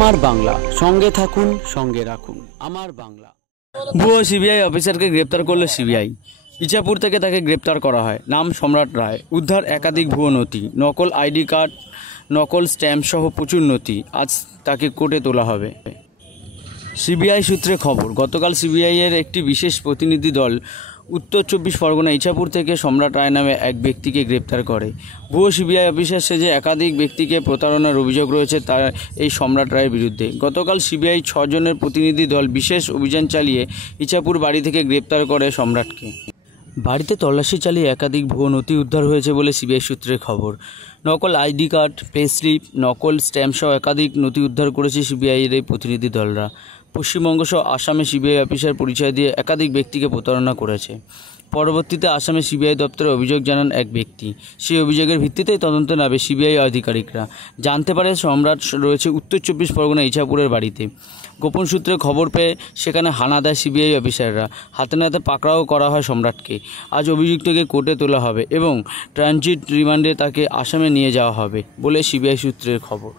আমার বাংলা, সঙ্গে থাকুন, সঙ্গে রাখুন। আমার বাংলা। ভুয়ো সিবিআই অফিসারকে গ্রেপ্তার করল সিবিআই। ইছাপুর থেকে তাকে গ্রেপ্তার করা হয়। নাম সম্রাট রায়। উদ্ধার একাধিক ভুয়ো নথি, নকল আইডি কার্ড, নকল স্ট্যাম্প সহ প্রচুর নথি। আজ তাকে কোর্টে তোলা হবে। সিবিআই সূত্রে খবর, গতকাল সিবিআইয়ের একটি বিশেষ প্রতিনিধি দল উত্তর 24 পরগনা ইছাপুর থেকে সম্রাট রায় নামে এক ব্যক্তিকে গ্রেপ্তার করে। ভুয়ো সিবিআই অফিসার সেজে একাধিক ব্যক্তিকে প্রতারণার অভিযোগ রয়েছে তার এই সম্রাট রায়ের বিরুদ্ধে। গতকাল সিবিআই 6 জনের প্রতিনিধি দল বিশেষ অভিযান চালিয়ে ইছাপুর বাড়ি থেকে গ্রেপ্তার করে সম্রাটকে। বাড়িতে তল্লাশি চালিয়ে একাধিক ভুয়ো নথি উদ্ধার হয়েছে বলে সিবিআই সূত্রে খবর। নকল আইডি কার্ড, পে স্লিপ, নকল স্ট্যাম্প সহ একাধিক নথি উদ্ধার করেছে সিবিআইয়ের এই প্রতিনিধি দলরা। পশ্চিমবঙ্গ সহ আসামে সিবিআই অফিসার পরিচয় দিয়ে একাধিক ব্যক্তিকে প্রতারণা করেছে। পরবর্তীতে আসামে সিবিআই দপ্তরে অভিযোগ জানান এক ব্যক্তি। সেই অভিযোগের ভিত্তিতেই তদন্তে নামে সিবিআই আধিকারিকরা। জানতে পারে সম্রাট রয়েছে উত্তর 24 পরগনা ইছাপুরের বাড়িতে। গোপন সূত্রে খবর পেয়ে সেখানে হানা দেয় সিবিআই অফিসাররা। হাতে নাতে পাকড়াও করা হয় সম্রাটকে। আজ অভিযুক্তকে কোর্টে তোলা হবে এবং ট্রানজিট রিমান্ডে তাকে আসামে নিয়ে যাওয়া হবে বলে সিবিআই সূত্রের খবর।